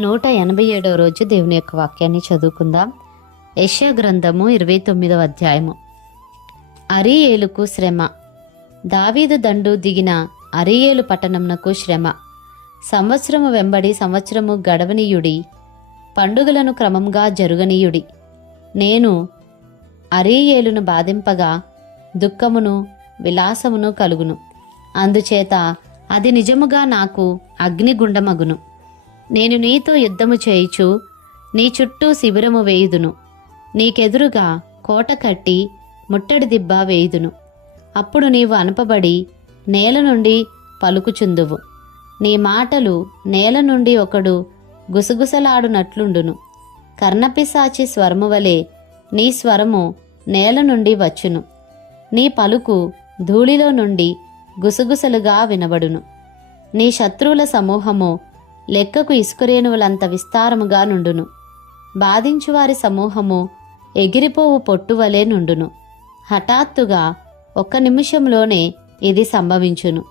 నూట ఎనభై ఏడవ రోజు దేవుని యొక్క వాక్యాన్ని చదువుకుందాం. యష్యా గ్రంథము ఇరవై తొమ్మిదవ అధ్యాయము. అరియేలుకు శ్రమ. దావీదు దండు దిగిన అరియేలు పట్టణంనకు శ్రమ. సంవత్సరము వెంబడి సంవత్సరము గడవనీయుడి పండుగలను క్రమంగా జరుగనీయుడి. నేను అరియేలును బాధింపగా దుఃఖమును విలాసమును కలుగును. అందుచేత అది నిజముగా నాకు అగ్నిగుండమగును. నేను నీతో యుద్ధము చేయుచు నీ చుట్టూ శిబిరము వేయుదును. నీకెదురుగా కోట కట్టి ముట్టడి దిబ్బ వేయుదును. అప్పుడు నీవు అనపబడి నేల నుండి పలుకుచుందువు. నీ మాటలు నేల నుండి ఒకడు గుసగుసలాడునట్లుండును. కర్ణపిశాచి స్వరము వలె నీ స్వరము నేల నుండి వచ్చును. నీ పలుకు ధూళిలో నుండి గుసగుసలుగా వినబడును. నీ శత్రువుల సమూహము లెక్కకు ఇసుకరేణువులంత విస్తారముగా నుండును. బాధించువారి సమూహము ఎగిరిపోవు పొట్టువలే నుండును. హఠాత్తుగా ఒక్క నిమిషంలోనే ఇది సంభవించును.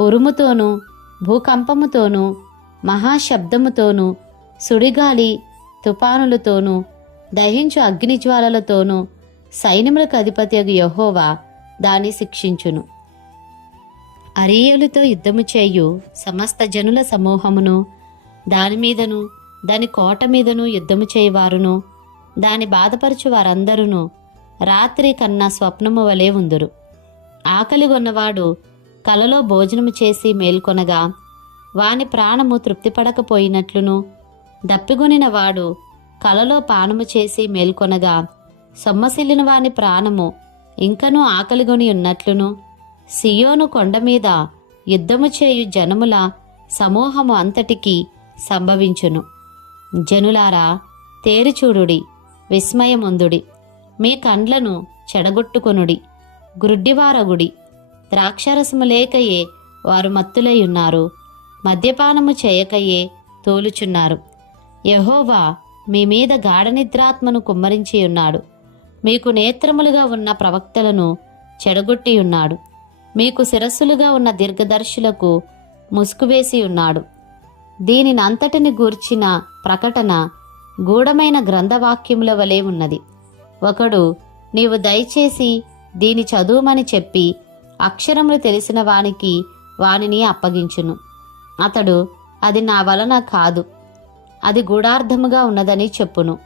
ఉరుముతోనూ భూకంపముతోనూ మహాశబ్దముతోనూ సుడిగాలి తుపానులతోనూ దహించు అగ్నిజ్వాలలతోనూ సైన్యములకు అధిపతి యహోవా దాన్ని శిక్షించును. అరియలుతో యుద్ధము చేయు సమస్త జనుల సమూహమును దాని మీదను దాని కోట మీదను యుద్ధము చేయవారును దాని బాధపరచు వారందరూ రాత్రి కన్నా స్వప్నము వలె ఉందురు. ఆకలి కొన్నవాడు కలలో భోజనము చేసి మేల్కొనగా వాని ప్రాణము తృప్తిపడకపోయినట్లును దప్పిగొనిన వాడు కలలో పానము చేసి మేల్కొనగా సొమ్మసిల్లిన వాని ప్రాణము ఇంకనూ ఆకలిగొని ఉన్నట్లును సియోను కొండ మీద యుద్ధము చేయు జనముల సమూహము అంతటికి సంభవించును. జనులారా తేరిచూడుడి విస్మయముందుడి. మీ కండ్లను చెడగొట్టుకొనుడి. గ్రుడ్డివారగుడి. ద్రాక్షరసము లేకయే వారు మత్తులై ఉన్నారు. మద్యపానము చేయకయే తోలుచున్నారు. యహోవా మీ మీద గాఢనిద్రాత్మను కుమ్మరించి ఉన్నాడు. మీకు నేత్రములుగా ఉన్న ప్రవక్తలను చెడగొట్టి ఉన్నాడు. మీకు శిరస్సులుగా ఉన్న దీర్ఘదర్శులకు ముసుగువేసి ఉన్నాడు. దీనినంతటిని గూర్చిన ప్రకటన గూఢమైన గ్రంథవాక్యముల వలె ఉన్నది. ఒకడు నీవు దయచేసి దీని చదువుమని చెప్పి అక్షరములు తెలిసిన వానికి వానిని అప్పగించును. అతడు అది నా వలన కాదు అది గూఢార్థముగా ఉన్నదని చెప్పును.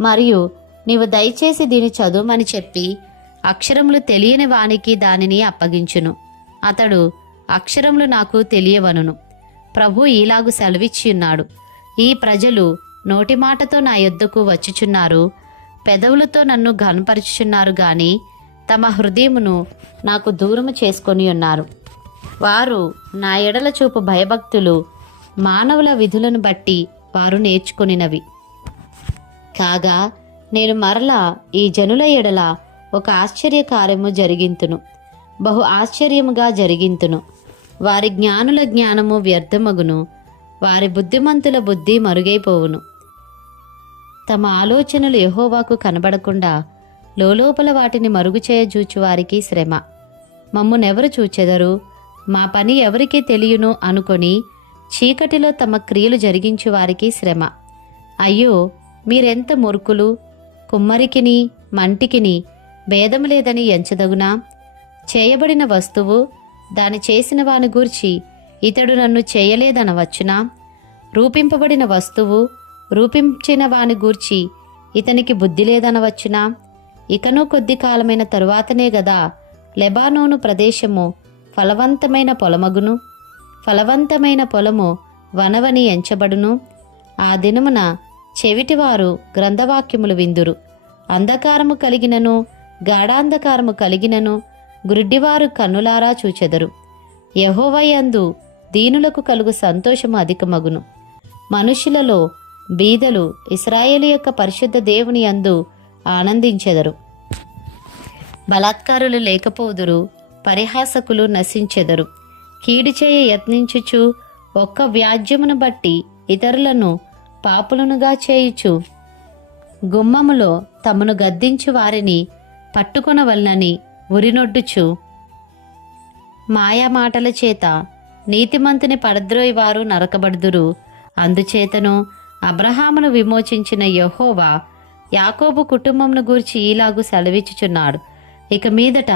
మరియు నీవు దయచేసి దీని చదువుమని చెప్పి అక్షరములు తెలియని వానికి దానిని అప్పగించును. అతడు అక్షరములు నాకు తెలియవనును. ప్రభు ఈలాగు సెలవిచ్చి ఉన్నాడు. ఈ ప్రజలు నోటి మాటతో నా యొద్దకు వచ్చుచున్నారు. పెదవులతో నన్ను ఘనపరుచుచున్నారు గాని తమ హృదయమును నాకు దూరము చేసుకొని ఉన్నారు. వారు నా ఎడల చూపు భయభక్తులు మానవుల విధులను బట్టి వారు నేర్చుకునినవి. కాగా నేను మరలా ఈ జనుల ఎడల ఒక ఆశ్చర్య కార్యము జరిగింతును. బహు ఆశ్చర్యముగా జరిగింతును. వారి జ్ఞానుల జ్ఞానము వ్యర్థమగును. వారి బుద్ధిమంతుల బుద్ధి మరుగైపోవును. తమ ఆలోచనలు యహోవాకు కనబడకుండా లోలోపల వాటిని మరుగు చేయజూచు వారికి శ్రమ. మమ్మునెవరు చూచెదరు? మా పని ఎవరికి తెలియను అనుకొని చీకటిలో తమ క్రియలు జరిగించు వారికి శ్రమ. అయ్యో మీరెంత మురుకులు కుమ్మరికిని మంటికిని భేదము లేదని ఎంచదగునా? చేయబడిన వస్తువు దాని చేసిన వాని గూర్చి ఇతడు నన్ను చేయలేదనవచ్చునా? రూపింపబడిన వస్తువు రూపించిన వాని గూర్చి ఇతనికి బుద్ధి లేదనవచ్చునా? ఇకనూ కొద్ది కాలమైన తరువాతనే గదా లెబానోను ప్రదేశము ఫలవంతమైన పొలమగును. ఫలవంతమైన పొలము వనవని ఎంచబడును. ఆ దినమున చెవిటివారు గ్రంథవాక్యములు విందురు. అంధకారము కలిగినను గాఢాంధకారము కలిగినను గురుడ్డివారు కన్నులారా చూచెదరు. యహోవయందు దీనులకు కలుగు సంతోషము అధికమగును. మనుషులలో బీదలు ఇస్రాయేలు యొక్క పరిశుద్ధ దేవుని అందు ఆనందించెదరు. బలాత్కారులు లేకపోదురు పరిహాసకులు నశించెదరు. కీడు చేయ యత్నించుచు ఒక్క వ్యాజ్యమును బట్టి ఇతరులను పాపులనుగా చేయుచు గుమ్మములో తమను గద్దించు వారిని పట్టుకొనవలనని ఉరినొడ్డుచు. మాయా మాటల చేత నీతిమంతుని పడద్రోయి వారు నరకబడుదురు. అందుచేతను అబ్రహామును విమోచించిన యహోవా యాకోబు కుటుంబంను గూర్చి ఈలాగు సెలవిచ్చుచున్నాడు. ఇక మీదట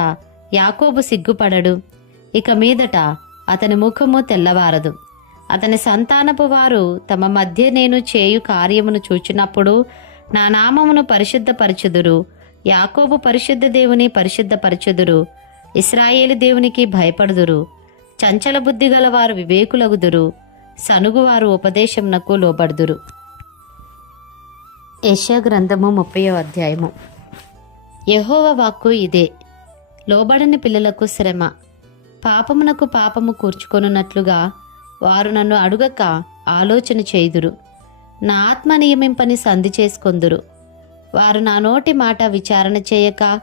యాకోబు సిగ్గుపడడు. ఇక మీదట అతని ముఖము తెల్లవారదు. అతని సంతానపు వారు తమ మధ్య నేను చేయు కార్యమును చూచినప్పుడు నా నామమును పరిశుద్ధపరచుదురు. యాకోబు పరిశుద్ధ దేవుని పరిశుద్ధపరచుదురు ఇస్రాయేలు దేవునికి భయపడుదురు. చంచల బుద్ధి గలవారు వివేకులగుదురు. సనుగువారు ఉపదేశమునకు లోబడుదురు. యెషయా గ్రంథము ముప్పయో అధ్యాయము. యెహోవా వాక్కు ఇదే. లోబడని పిల్లలకు శ్రమ. పాపమునకు పాపము కూర్చుకొనున్నట్లుగా వారు నన్ను అడుగక ఆలోచన చేయుదురు. నా ఆత్మ నియమింపని సంధి చేసుకొందురు. వారు నా నోటి మాట విచారణ చేయక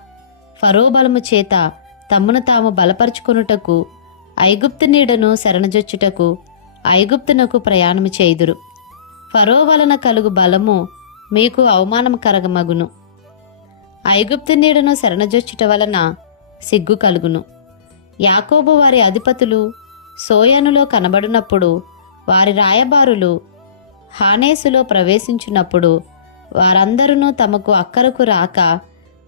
ఫరో బలము చేత తమ్మును తాము బలపరుచుకొనుటకు ఐగుప్తు నీడను శరణజొచ్చుటకు ఐగుప్తునకు ప్రయాణము చేయుదురు. ఫరో వలన కలుగు బలము మీకు అవమానకరమగును ఐగుప్తు నీడను శరణజొచ్చుట వలన సిగ్గు కలుగును. యాకోబు వారి అధిపతులు సోయనులో కనబడినప్పుడు వారి రాయబారులు హానేసులో ప్రవేశించినప్పుడు వారందరూ తమకు అక్కరకు రాక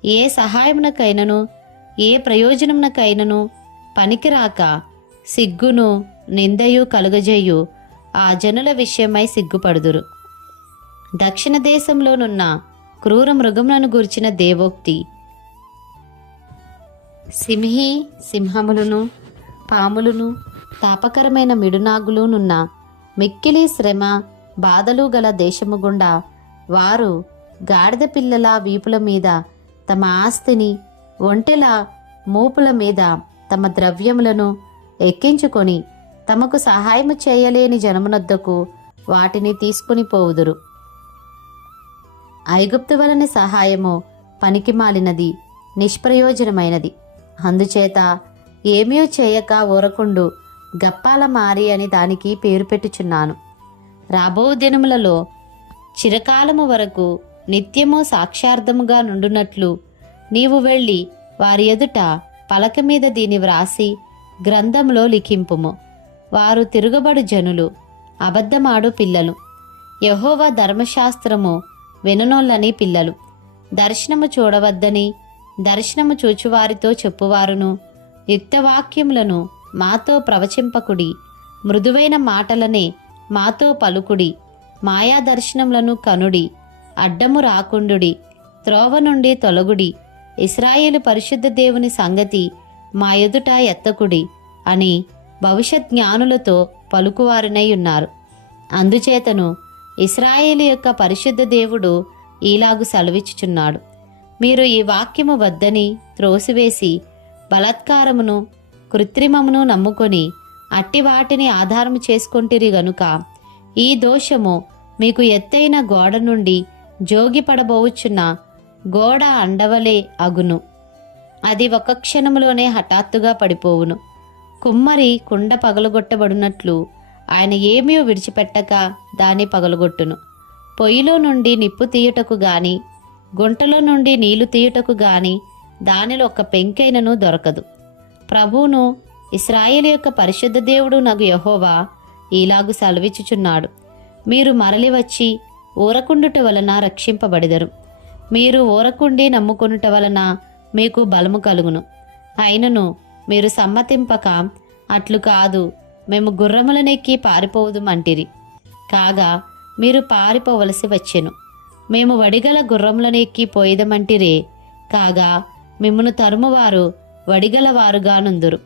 ఏ సహాయమునకైనను ఏ ప్రయోజనమునకైనను పనికిరాక సిగ్గును నిందయు కలుగజేయు. ఆ జనుల విషయమై సిగ్గుపడుదురు. దక్షిణ దేశంలోనున్న క్రూర మృగములను గూర్చిన దేవోక్తి. సింహి సింహములను పాములను తాపకరమైన మిడునాగులునున్న మిక్కిలి శ్రమ బాధలు గల దేశము గుండా వారు గాడిద పిల్లల వీపుల మీద తమ ఆస్తిని ఒంటెల మూపుల మీద తమ ద్రవ్యములను ఎక్కించుకొని తమకు సహాయము చేయలేని జనమునొద్దకు వాటిని తీసుకుని పోవుదురు. ఐగుప్తు వలని సహాయము పనికిమాలినది నిష్ప్రయోజనమైనది. అందుచేత ఏమీ చేయక ఊరకుండు గప్పాల మారి అని దానికి పేరు పెట్టుచున్నాను. రాబో దినములలో చిరకాలము వరకు నిత్యము సాక్షార్థముగా నుండునట్లు నీవు వెళ్ళి వారి ఎదుట పలక మీద దీని వ్రాసి గ్రంథంలో లిఖింపుము. వారు తిరుగబడు జనులు అబద్ధమాడు పిల్లలు. యహోవా ధర్మశాస్త్రము విననోళ్ళని పిల్లలు. దర్శనము చూడవద్దని దర్శనము చూచువారితో చెప్పువారును. యుక్తవాక్యములను మాతో ప్రవచింపకుడి మృదువైన మాటలనే మాతో పలుకుడి. మాయా దర్శనములను కనుడి అడ్డము రాకుండుడి త్రోవ నుండి తొలగుడి ఇస్రాయేలు పరిశుద్ధ దేవుని సంగతి మా ఎదుట ఎత్తకుడి అని భవిష్యత్ జ్ఞానులతో పలుకువారినై ఉన్నారు. అందుచేతను ఇస్రాయేలు యొక్క పరిశుద్ధ దేవుడు ఈలాగు సెలవిచ్చుచున్నాడు. మీరు ఈ వాక్యము వద్దని త్రోసివేసి బలాత్కారమును కృత్రిమమును నమ్ముకొని అట్టి వాటిని ఆధారము చేసుకొంటిరి గనుక ఈ దోషము మీకు ఎత్తైన గోడ నుండి జోగిపడబోవుచున్న గోడ అండవలే అగును. అది ఒక క్షణములోనే హఠాత్తుగా పడిపోవును. కుమ్మరి కుండ పగలగొట్టబడినట్లు ఆయన ఏమీ విడిచిపెట్టక దాన్ని పగలగొట్టును. పొయ్యిలో నుండి నిప్పు తీయుటకు గాని గుంటలో నుండి నీళ్ళు తీయుటకు గాని దానిలో ఒక పెంకైనను దొరకదు. ప్రభువును ఇస్రాయేల్ యొక్క పరిశుద్ధ దేవుడు నగు యహోవా ఈలాగు సెలవిచ్చుచున్నాడు. మీరు మరలి వచ్చి ఊరకుండుట వలన రక్షింపబడిదరు. మీరు ఊరకుండి నమ్ముకొనుట వలన మీకు బలము కలుగును. అయినను మీరు సమ్మతింపక అట్లు కాదు మేము గుర్రములనెక్కి పారిపోవుదుమంటిరి. కాగా మీరు పారిపోవలసి వచ్చెను. మేము వడిగల గుర్రములనెక్కి పోయేదమంటిరే కాగా మిమ్మను తరుమువారు వడిగల వారుగానుందురు.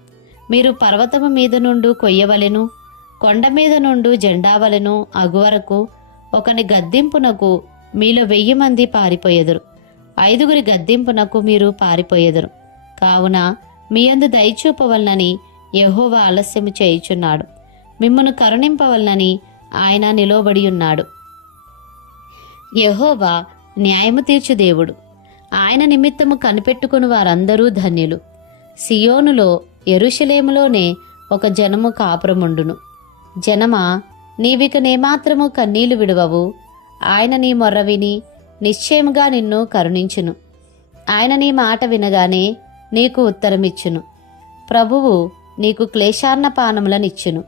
మీరు పర్వతము మీద నుండు కొయ్యవలెను? కొండ మీద నుండు జెండావలను అగువరకు ఒకని గద్దింపునకు మీలో వెయ్యి మంది పారిపోయేదురు. ఐదుగురి గద్దింపునకు మీరు పారిపోయెదరు. కావున మీ అందు దయచూపవలనని యహోవ ఆలస్యము చేయుచున్నాడు. మిమ్మను కరుణింపవలనని ఆయన నిలవబడి ఉన్నాడు. యహోవా న్యాయము తీర్చు దేవుడు. ఆయన నిమిత్తము కనిపెట్టుకుని వారందరూ ధన్యులు. సియోనులో ఎరుషలేములోనే ఒక జనము కాపురముండును. జనమా నీవిక నేమాత్రము కన్నీళ్ళు విడవవు. ఆయన నీ మొర్ర విని నిశ్చయముగా నిన్ను కరుణించును. ఆయన నీ మాట వినగానే నీకు ఉత్తరమిచ్చును. ప్రభువు నీకు క్లేశాన్న పానములనిచ్చును.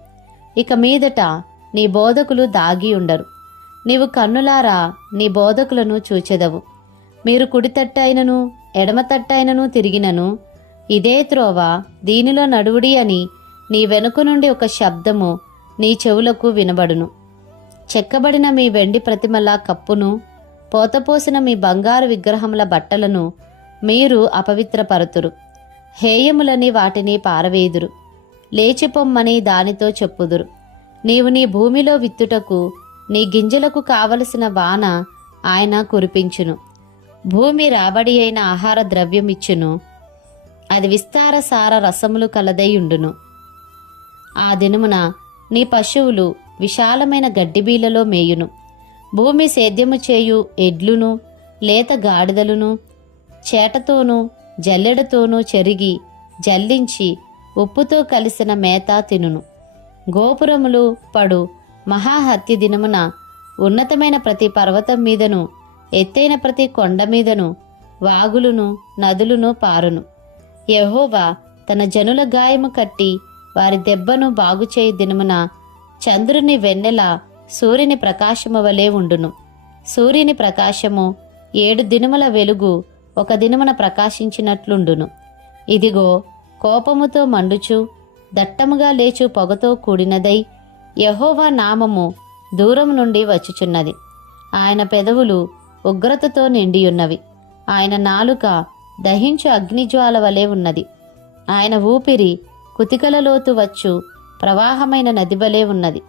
ఇక మీదట నీ బోధకులు దాగి ఉండరు. నీవు కన్నులారా నీ బోధకులను చూచెదవు. మీరు కుడి తట్టైనను ఎడమ తట్టైనను తిరిగినను ఇదే త్రోవ దీనిలో నడువుడి అని నీ వెనుక నుండి ఒక శబ్దము నీ చెవులకు వినబడును. చెక్కబడిన మీ వెండి ప్రతిమల కప్పును పోతపోసిన మీ బంగారు విగ్రహముల బట్టలను మీరు అపవిత్రపరుతురు. హేయములని వాటిని పారవేయుదురు. లేచిపొమ్మని దానితో చెప్పుదురు. నీవు నీ భూమిలో విత్తుటకు నీ గింజలకు కావలసిన వాన ఆయన కురిపించును. భూమి రాబడి అయిన ఆహార ద్రవ్యం ఇచ్చును అది విస్తారసార రసములు కలదై ఉండును. ఆ దినమున నీ పశువులు విశాలమైన గడ్డిబీలలో మేయును. భూమి సేద్యము చేయు ఎడ్లును లేత గాడిదలును చేటతోనూ జల్లెడతోనూ చెరిగి జల్లించి ఉప్పుతో కలిసిన మేత తినును. గోపురములు పడు మహాహత్య దినమున ఉన్నతమైన ప్రతి పర్వతం మీదను ఎత్తైన ప్రతి కొండ మీదను వాగులును నదులును పారును. యహోవా తన జనుల గాయము కట్టి వారి దెబ్బను బాగుచేయి దినమున చంద్రుని వెన్నెల సూర్యుని ప్రకాశము వలె ఉండును. సూర్యుని ప్రకాశము ఏడు దినముల వెలుగు ఒక దినమున ప్రకాశించినట్లుండును. ఇదిగో కోపముతో మండుచు దట్టముగా లేచు పొగతో కూడినదై యహోవా నామము దూరం నుండి వచ్చుచున్నది. ఆయన పెదవులు ఉగ్రతతో నిండియున్నవి. ఆయన నాలుక దహించు అగ్నిజ్వాల వలె ఉన్నది. ఆయన ఊపిరి కుతికలలోతు వచ్చు. ప్రవాహమైన నది ఉన్నది.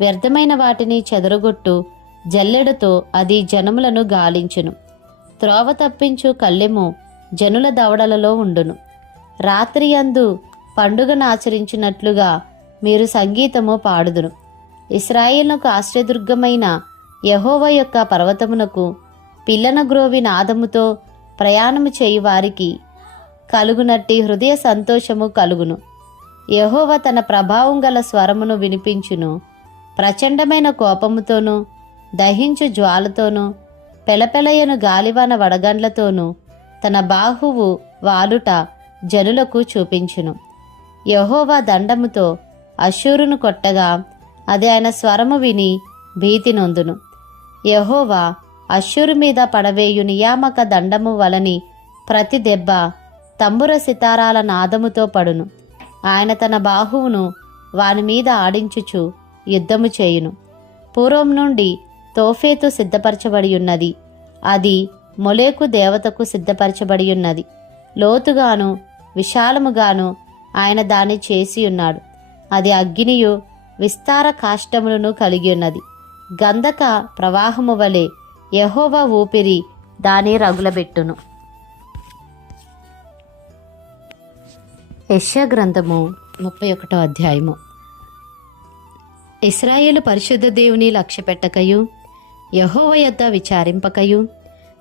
వ్యర్థమైన వాటిని చెదరగొట్టు జల్లెడతో అది జనములను గాలించును. త్రోవ తప్పించు కళ్ళెము జనుల దవడలలో ఉండును. రాత్రి అందు పండుగను ఆచరించినట్లుగా మీరు సంగీతము పాడుదును ఇస్రాయేలునకు ఆశ్రయదుర్గమైన యహోవ యొక్క పర్వతమునకు పిల్లన గ్రోవి నాదముతో ప్రయాణము చేయు వారికి కలుగునట్టి హృదయ సంతోషము కలుగును. యహోవ తన ప్రభావం గల స్వరమును వినిపించును. ప్రచండమైన కోపముతోనూ దహించు జ్వాలతోనూ పెలపెలయను గాలివాన వడగండ్లతోనూ తన బాహువు వాలుట జనులకు చూపించును. యహోవా దండముతో అశూరును కొట్టగా అది ఆయన స్వరము విని భీతి నొందును. యహోవా అశ్షూరు మీద పడవేయు నియామక దండము వలని ప్రతి దెబ్బ తంబుర సితారాల నాదముతో పడును. ఆయన తన బాహువును వాని మీద ఆడించుచు యుద్ధము చేయును. పూర్వం నుండి తోఫేతు సిద్ధపరచబడి ఉన్నది. అది మొలేకు దేవతకు సిద్ధపరచబడి ఉన్నది. లోతుగాను విశాలముగాను ఆయన దాన్ని చేసి ఉన్నాడు. అది అగ్నియు విస్తార కాష్టములను కలిగి ఉన్నది. గంధక ప్రవాహము వలె యహోవ ఊపిరి దాని రగులబెట్టును. యశ్యా గ్రంథము ముప్పై ఒకటో అధ్యాయము. ఇస్రాయేలు పరిశుద్ధ దేవుని లక్ష్యపెట్టకయు యహోవ యొద్ద విచారింపకయు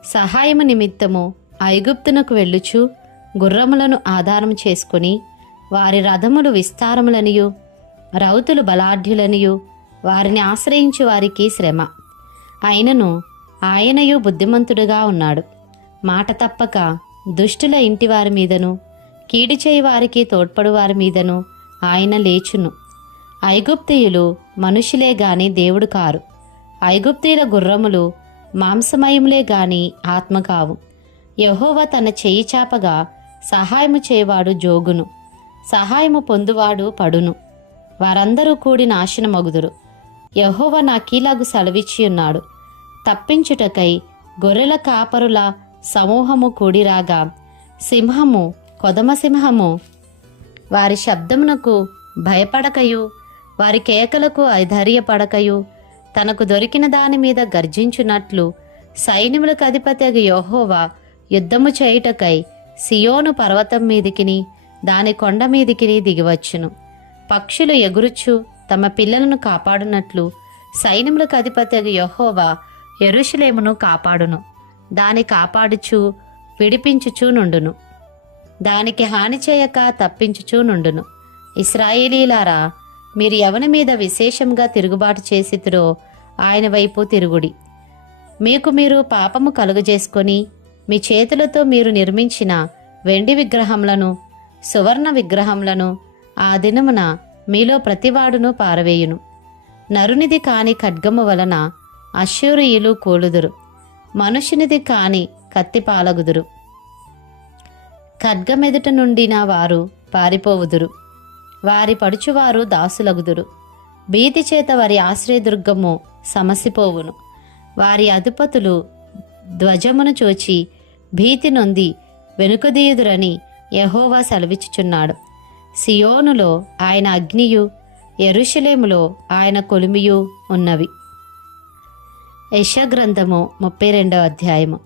సహాయము నిమిత్తము ఐగుప్తునకు వెళ్ళుచు గుర్రములను ఆధారం చేసుకుని వారి రథములు విస్తారములనియు రౌతులు బలాఢ్యులనియు వారిని ఆశ్రయించు వారికి శ్రమ. అయినను ఆయనయు బుద్ధిమంతుడుగా ఉన్నాడు. మాట తప్పక దుష్టుల ఇంటి వారి మీదను కీడి చేయి వారికి తోడ్పడు వారి మీదను ఆయన లేచును. ఐగుప్తియులు మనుషులే గాని దేవుడు కారు. ఐగుప్తీయుల గుర్రములు మాంసమయములే గాని ఆత్మ కావు. యహోవ తన చెయ్యి చాపగా సహాయము చేయవాడు జోగును. సహాయము పొందువాడు పడును. వారందరూ కూడి నాశనమగుదురు. యహోవ నా కీలాగు సెలవిచ్చి ఉన్నాడు తప్పించుటకై గొర్రెల కాపరుల సమూహము కూడిరాగా. సింహము కొదమసింహము వారి శబ్దమునకు భయపడకయు వారి కేకలకు ఐధైర్యపడకయు. తనకు దొరికిన దాని మీద గర్జించున్నట్లు సైన్యములకు అధిపతి యెహోవా యుద్ధము చేయుటకై సియోను పర్వతం మీదికిని దాని కొండ మీదికిని దిగివచ్చును. పక్షులు ఎగురుచు తమ పిల్లలను కాపాడునట్లు సైన్యములకు అధిపతి యహోవా ఎరుషులేమును కాపాడును. దాని కాపాడుచు విడిపించుచూ నుండును. దానికి హాని చేయక తప్పించుచూ నుండును. ఇస్రాయేలీలారా మీరు ఎవని మీద విశేషంగా తిరుగుబాటు చేసితురో ఆయన వైపు తిరుగుడి. మీకు మీరు పాపము కలుగజేసుకొని మీ చేతులతో మీరు నిర్మించిన వెండి విగ్రహములను సువర్ణ విగ్రహములను ఆ దినమున మీలో ప్రతివాడును పారవేయును. నరునిది కాని ఖడ్గము వలన అశ్యూరియులు కూలుదురు. మనుషునిది కాని కత్తి పాలగుదురు ఖడ్గమెదుట నుండిన వారు పారిపోవుదురు. వారి పడుచువారు దాసులగుదురు. భీతి చేత వారి ఆశ్రయదుర్గము సమసిపోవును. వారి అధిపతులు ధ్వజమును చూచి భీతి నొంది వెనుకదీయుదురని యహోవా సెలవిచ్చుచున్నాడు. సియోనులో ఆయన అగ్నియు ఎరుషలేములో ఆయన కొలిమియు ఉన్నవి. యశగ్రంథము ముప్పై రెండవ అధ్యాయము.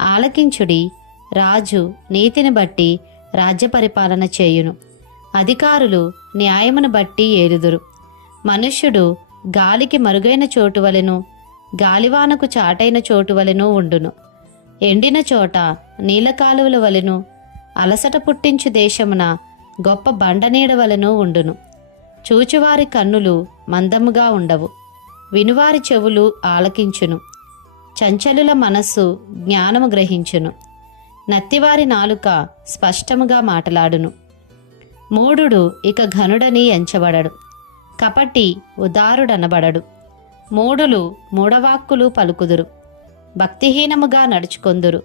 ఆలకించుడి రాజు నీతిని బట్టి రాజ్య పరిపాలన చేయును. అధికారులు న్యాయమును బట్టి ఏలుదురు. మనుష్యుడు గాలికి మరుగైన చోటు వలెను గాలివానకు చాటైన చోటు వలెను ఉండును. ఎండిన చోట నీల కాలువల వలెను అలసట పుట్టించు దేశమున గొప్ప బండనీడ వలెను ఉండును. చూచువారి కన్నులు మందముగా ఉండవు. వినువారి చెవులు ఆలకించును. చంచలుల మనస్సు జ్ఞానము గ్రహించును. నత్తివారి నాలుక స్పష్టముగా మాటలాడును. మూఢుడు ఇక ఘనుడని ఎంచబడడు. కపటి ఉదారుడనబడడు. మూఢులు మూడవాక్కులు పలుకుదురు. భక్తిహీనముగా నడుచుకొందురు.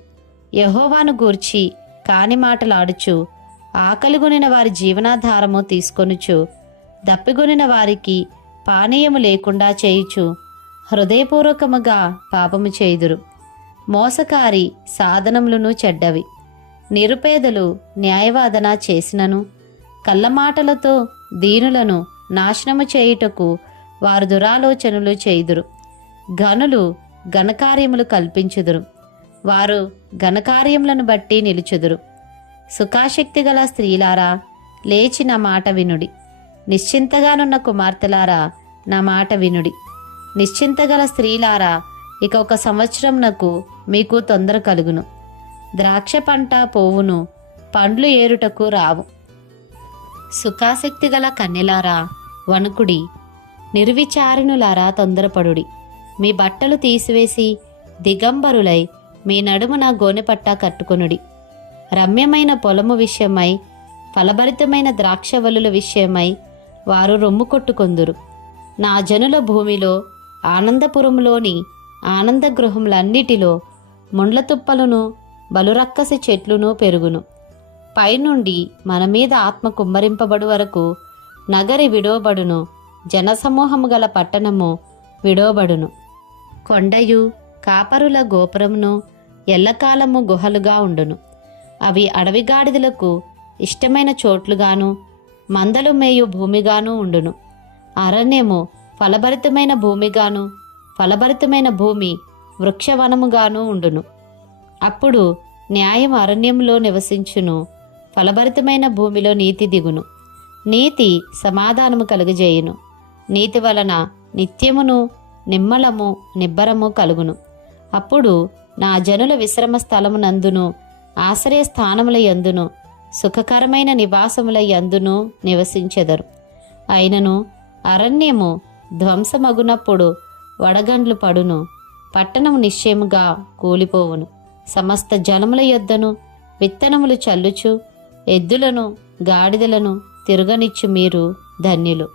యహోవాను గూర్చి కాని మాటలాడుచు ఆకలిగొనిన వారి జీవనాధారము తీసుకొనుచు దప్పిగొనిన వారికి పానీయము లేకుండా చేయుచు హృదయపూర్వకముగా పాపము చేయుదురు. మోసకారి సాధనములను చెడ్డవి. నిరుపేదలు న్యాయవాదన చేసినను. కళ్ళమాటలతో దీనులను నాశనము చేయుటకు వారు దురాలోచనలు చేయుదురు. ఘనులు ఘనకార్యములు కల్పించుదురు. వారు ఘనకార్యములను బట్టి నిలుచుదురు. సుఖాశక్తి గల స్త్రీలారా లేచి నా మాట వినుడి. నిశ్చింతగానున్న కుమార్తెలారా నా మాట వినుడి. నిశ్చింతగల స్త్రీలారా ఇక ఒక సంవత్సరంనకు మీకు తొందర కలుగును. ద్రాక్ష పంట పోవును పండ్లు ఏరుటకు రావు. సుఖాసక్తి గల కన్నెలారా వణుకుడి నిర్విచారిణులారా తొందరపడుడి. మీ బట్టలు తీసివేసి దిగంబరులై మీ నడుమున గోనెపట్ట కట్టుకొనుడి. రమ్యమైన పొలము విషయమై ఫలభరితమైన ద్రాక్షవల్లుల విషయమై వారు రొమ్ము కొట్టుకొందురు. నా జనుల భూమిలో ఆనందపురంలోని ఆనంద గృహములన్నిటిలో ముండ్ల తుప్పలను బలురక్కసి చెట్లును పెరుగును. పైనుండి మన మీద ఆత్మ కుమ్మరింపబడు వరకు నగరి విడవబడును జనసమూహము గల పట్టణము విడవబడును కొండయు కాపరుల గోపురమును ఎల్లకాలము గుహలుగా ఉండును. అవి అడవిగాడిదలకు ఇష్టమైన చోట్లుగాను మందలు మేయు భూమిగాను ఉండును. అరణ్యము ఫలభరితమైన భూమిగాను ఫలభరితమైన భూమి వృక్షవనముగాను ఉండును. అప్పుడు న్యాయం అరణ్యంలో నివసించును ఫలభరితమైన భూమిలో నీతి దిగును. నీతి సమాధానము కలుగజేయును. నీతి వలన నిత్యమును నిమ్మలము నిబ్బరము కలుగును. అప్పుడు నా జనుల విశ్రమ స్థలమునందును ఆశ్రయ స్థానముల యందును సుఖకరమైన నివాసముల యందును నివసించెదరు. అయినను అరణ్యము ధ్వంసమగునప్పుడు వడగండ్లు పడును. పట్టణము నిశ్చయముగా కూలిపోవును. సమస్త జనముల యొద్దను విత్తనములు చల్లుచు ఎద్దులను గాడిదలను తిరగనిచ్చు మీరు ధన్యులు.